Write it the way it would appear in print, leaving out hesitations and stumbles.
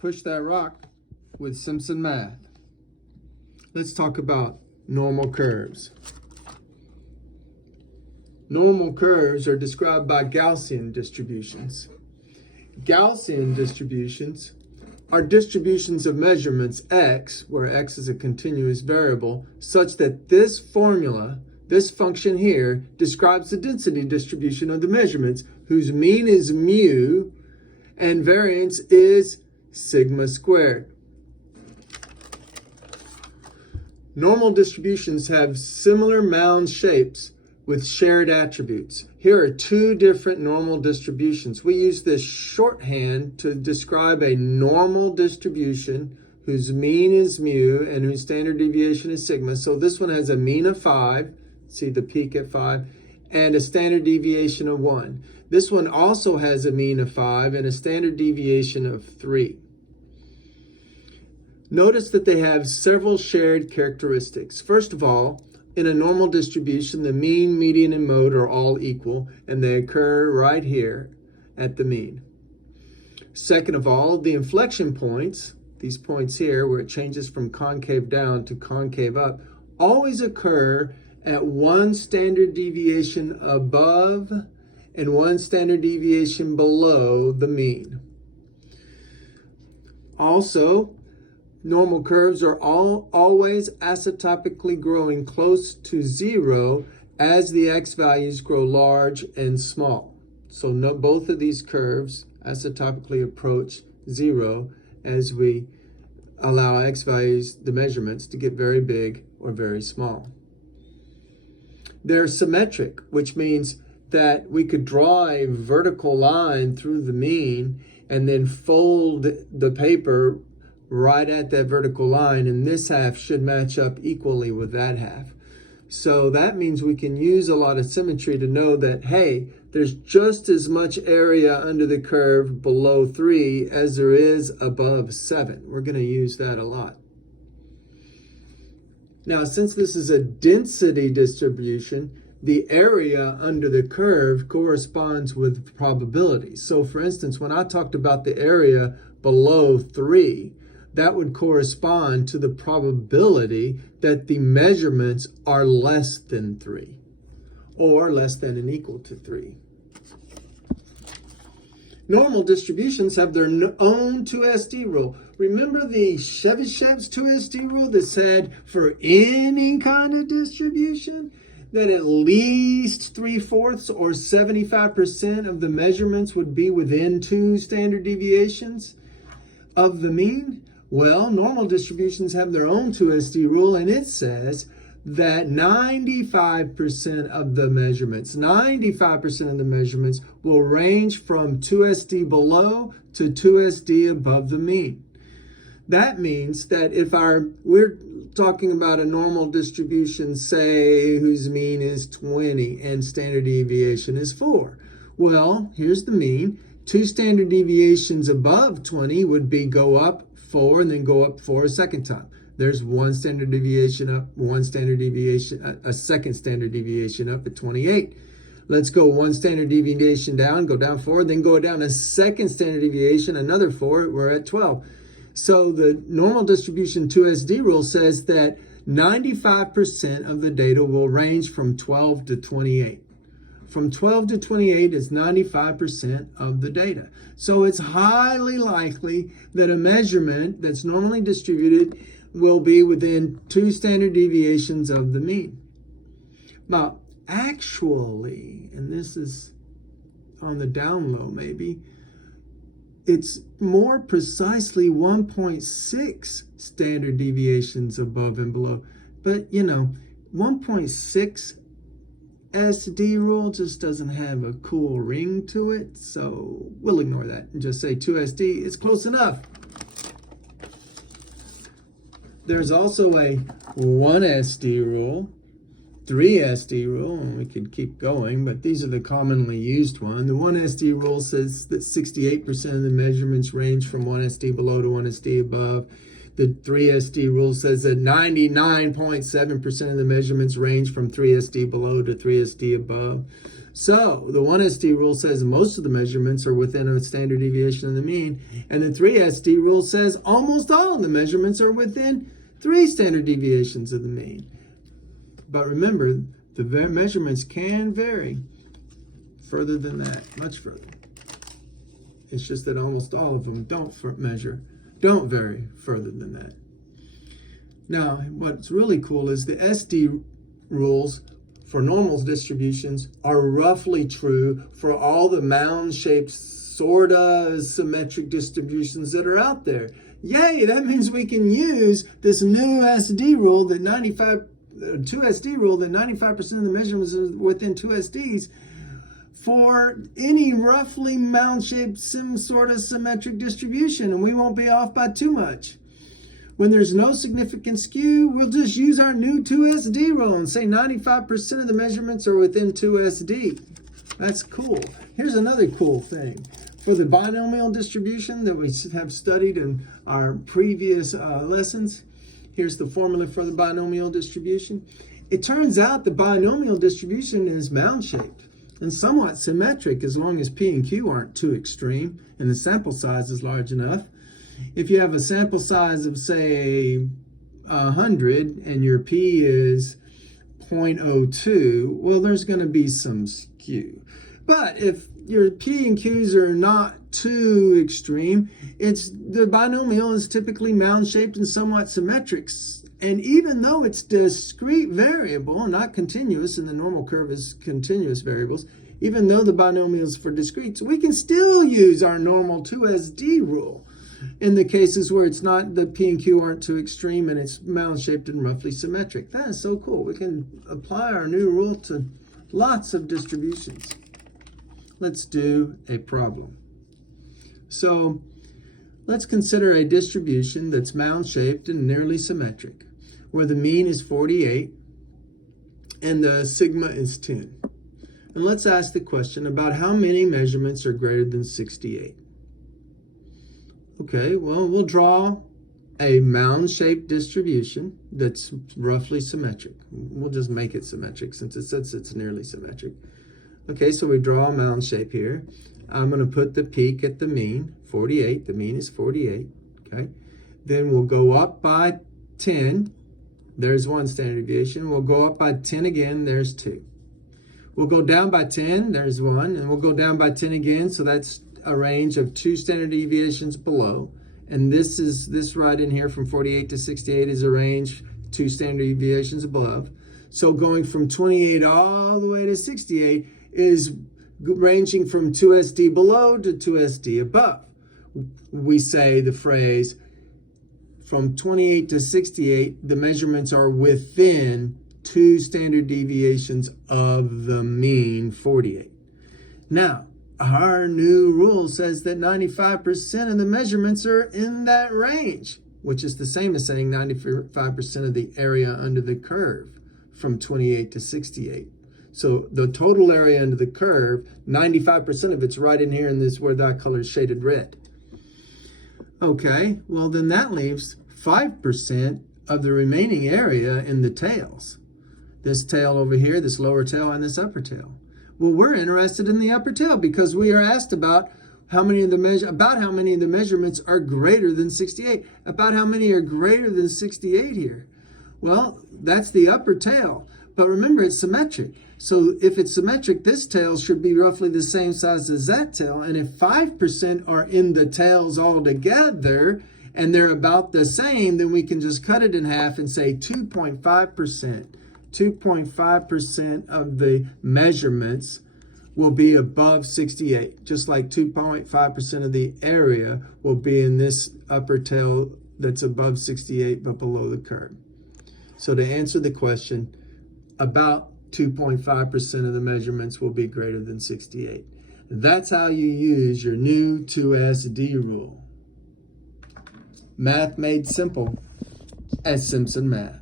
push that rock with Simpson math. Let's talk about normal curves. Normal curves are described by Gaussian distributions. Gaussian distributions are distributions of measurements x, where x is a continuous variable, such that this formula, this function here, describes the density distribution of the measurements whose mean is mu and variance is sigma squared. Normal distributions have similar mound shapes with shared attributes. Here are two different normal distributions. We use this shorthand to describe a normal distribution whose mean is mu and whose standard deviation is sigma. So this one has a mean of 5, see the peak at 5, and a standard deviation of 1. This one also has a mean of 5 and a standard deviation of 3. Notice that they have several shared characteristics. First of all, in a normal distribution, the mean, median, and mode are all equal, and they occur right here at the mean. Second of all, the inflection points, these points here where it changes from concave down to concave up, always occur at one standard deviation above and one standard deviation below the mean. Also, normal curves are always asymptotically growing close to 0 as the x values grow large and small. So both of these curves asymptotically approach 0 as we allow x values, the measurements, to get very big or very small. They're symmetric, which means that we could draw a vertical line through the mean and then fold the paper right at that vertical line, and this half should match up equally with that half. So that means we can use a lot of symmetry to know that, hey, there's just as much area under the curve below 3 as there is above 7. We're going to use that a lot. Now, since this is a density distribution, the area under the curve corresponds with probability. So for instance, when I talked about the area below 3, that would correspond to the probability that the measurements are less than 3 or less than and equal to 3. Normal distributions have their own 2SD rule. Remember the Chevyshev's 2SD rule that said for any kind of distribution that at least 3/4 or 75% of the measurements would be within 2 standard deviations of the mean? Well, normal distributions have their own 2SD rule, and it says that 95% of the measurements will range from 2SD below to 2SD above the mean. That means that if we're talking about a normal distribution, say, whose mean is 20 and standard deviation is 4. Well, here's the mean. 2 standard deviations above 20 would be go up 4 and then go up 4 a second time. There's one standard deviation up, one standard deviation, a second standard deviation up at 28. Let's go one standard deviation down, go down 4, then go down a second standard deviation, another 4, we're at 12. So the normal distribution 2SD rule says that 95% of the data will range from 12 to 28. From 12 to 28 is 95% of the data. So it's highly likely that a measurement that's normally distributed will be within 2 standard deviations of the mean. Now, actually, and this is on the down low maybe, it's more precisely 1.6 standard deviations above and below. But, 1.6 SD rule just doesn't have a cool ring to it, so we'll ignore that and just say 2SD is close enough. There's also a 1SD rule, 3SD rule, and we could keep going, but these are the commonly used ones. The 1SD rule says that 68% of the measurements range from 1SD below to 1SD above. The 3SD rule says that 99.7% of the measurements range from 3SD below to 3SD above. So the 1SD rule says most of the measurements are within a standard deviation of the mean, and the 3SD rule says almost all of the measurements are within 3 standard deviations of the mean. But remember, the measurements can vary further than that, much further. It's just that almost all of them don't vary further than that. Now, what's really cool is the SD rules for normal distributions are roughly true for all the mound-shaped, sort of symmetric distributions that are out there. Yay, that means we can use this new SD rule that 2SD rule that 95% of the measurements are within 2SDs for any roughly mound-shaped, sort of symmetric distribution, and we won't be off by too much. When there's no significant skew, we'll just use our new 2SD rule and say 95% of the measurements are within 2SD. That's cool. Here's another cool thing. For the binomial distribution that we have studied in our previous lessons, here's the formula for the binomial distribution. It turns out the binomial distribution is mound-shaped and somewhat symmetric as long as P and Q aren't too extreme and the sample size is large enough. If you have a sample size of, say, 100 and your P is 0.02, well, there's going to be some skew. But if your P and Qs are not too extreme, the binomial is typically mound-shaped and somewhat symmetric. And even though it's discrete variable, not continuous, and the normal curve is continuous variables, even though the binomial is for discretes, we can still use our normal 2SD rule in the cases where it's not, the P and Q aren't too extreme and it's mound-shaped and roughly symmetric. That is so cool. We can apply our new rule to lots of distributions. Let's do a problem. So let's consider a distribution that's mound-shaped and nearly symmetric, where the mean is 48 and the sigma is 10. And let's ask the question about how many measurements are greater than 68. Okay, well, we'll draw a mound-shaped distribution that's roughly symmetric. We'll just make it symmetric since it says it's nearly symmetric. Okay, so we draw a mound shape here. I'm going to put the peak at the mean, 48. The mean is 48. Okay, then we'll go up by 10. There's 1 standard deviation. We'll go up by 10 again. There's 2. We'll go down by 10. There's 1. And we'll go down by 10 again. So that's a range of 2 standard deviations below. And this right in here from 48 to 68 is a range 2 standard deviations above. So going from 28 all the way to 68 is ranging from 2SD below to 2SD above. We say the phrase from 28 to 68, the measurements are within 2 standard deviations of the mean 48. Now, our new rule says that 95% of the measurements are in that range, which is the same as saying 95% of the area under the curve from 28 to 68. So the total area under the curve, 95% of it's right in here in this where that color is shaded red. Okay, well then that leaves 5% of the remaining area in the tails. This tail over here, this lower tail, and this upper tail. Well, we're interested in the upper tail because we are asked about how many of the measurements are greater than 68. About how many are greater than 68 here? Well, that's the upper tail. But remember, it's symmetric. So if it's symmetric, this tail should be roughly the same size as that tail. And if 5% are in the tails all together and they're about the same, then we can just cut it in half and say 2.5%. 2.5% of the measurements will be above 68, just like 2.5% of the area will be in this upper tail that's above 68 but below the curve. So to answer the question, about 2.5% of the measurements will be greater than 68. That's how you use your new 2SD rule. Math made simple at Simpson Math.